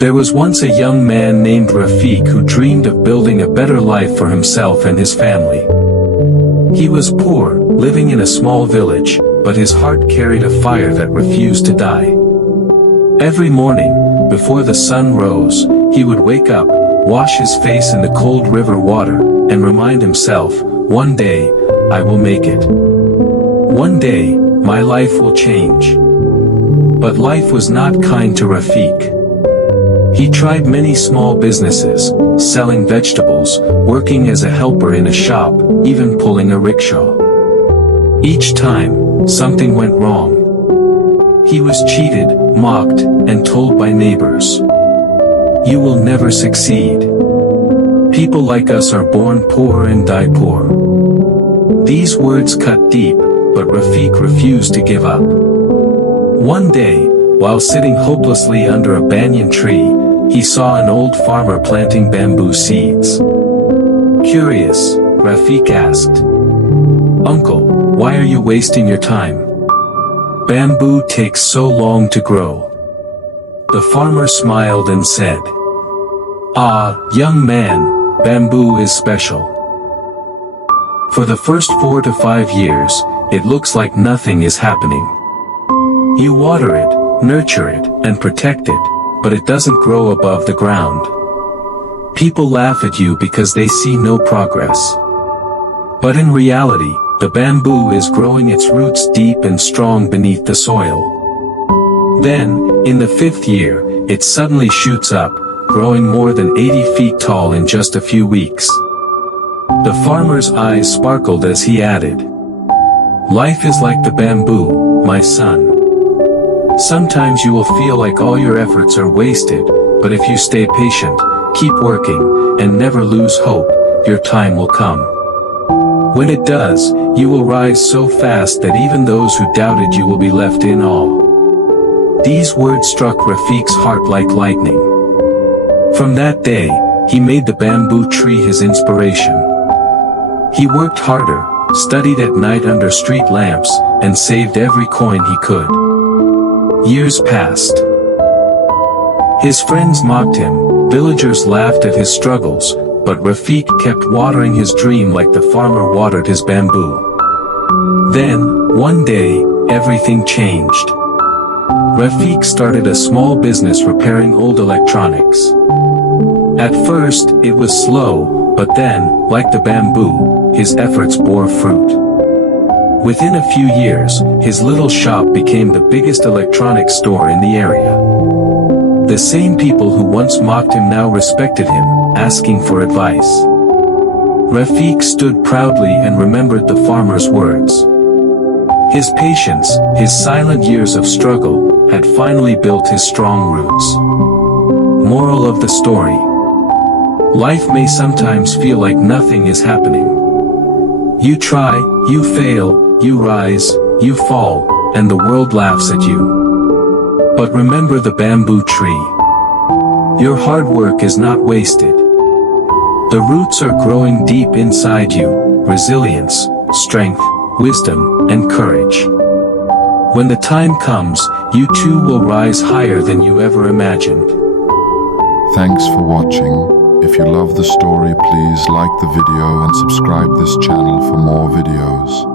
There was once a young man named Rafiq who dreamed of building a better life for himself and his family. He was poor, living in a small village, but his heart carried a fire that refused to die. Every morning, before the sun rose, he would wake up, wash his face in the cold river water, and remind himself, one day, I will make it. One day, my life will change. But life was not kind to Rafiq. He tried many small businesses, selling vegetables, working as a helper in a shop, even pulling a rickshaw. Each time, something went wrong. He was cheated, mocked, and told by neighbors, "You will never succeed. People like us are born poor and die poor." These words cut deep, but Rafiq refused to give up. One day, while sitting hopelessly under a banyan tree, he saw an old farmer planting bamboo seeds. Curious, Rafiq asked, "Uncle, why are you wasting your time? Bamboo takes so long to grow." The farmer smiled and said, "Ah, young man, bamboo is special. For the first 4 to 5 years, it looks like nothing is happening. You water it, nurture it, and protect it, but it doesn't grow above the ground. People laugh at you because they see no progress. But in reality, the bamboo is growing its roots deep and strong beneath the soil. Then, in the 5th year, it suddenly shoots up, growing more than 80 feet tall in just a few weeks." The farmer's eyes sparkled as he added, "Life is like the bamboo, my son. Sometimes you will feel like all your efforts are wasted, but if you stay patient, keep working, and never lose hope, your time will come. When it does, you will rise so fast that even those who doubted you will be left in awe." These words struck Rafiq's heart like lightning. From that day, he made the bamboo tree his inspiration. He worked harder, studied at night under street lamps, and saved every coin he could. Years passed. His friends mocked him, villagers laughed at his struggles, but Rafiq kept watering his dream like the farmer watered his bamboo. Then, one day, everything changed. Rafiq started a small business repairing old electronics. At first, it was slow, but then, like the bamboo, his efforts bore fruit. Within a few years, his little shop became the biggest electronics store in the area. The same people who once mocked him now respected him, asking for advice. Rafiq stood proudly and remembered the farmer's words. His patience, his silent years of struggle, had finally built his strong roots. Moral of the story: life may sometimes feel like nothing is happening. You try, you fail, you rise, you fall, and the world laughs at you. But remember the bamboo tree. Your hard work is not wasted. The roots are growing deep inside you, resilience, strength, wisdom, and courage. When the time comes, you too will rise higher than you ever imagined. Thanks for watching. If you love the story, please like the video and subscribe this channel for more videos.